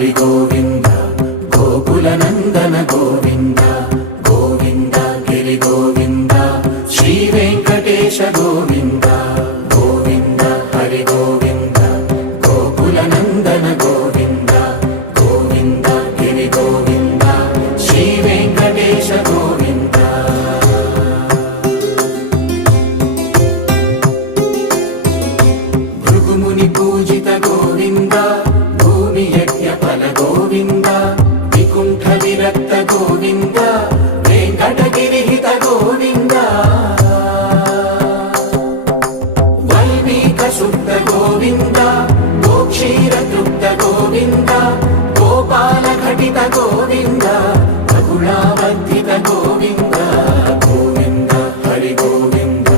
హరి గోవింద గోకుల నందన గోవింద గోవింద గిరి గోవింద శ్రీ వెంకటేశ గోవింద గోవింద హరి గోవింద గోకుల నందన గోవింద గోవింద గిరి గోవింద శ్రీ వెంకటేశ గోవింద భృగుముని పూజిత గోవింద భూమి యజ్ఞ ఫల గోవింద వికుంఠ విరక్త గోవింద వెంకటగిరిహిత గోవింద వల్మీక శుద్ధ గోవింద గోక్షీర తృప్త గోవింద గోపాల ఘటిత గోవింద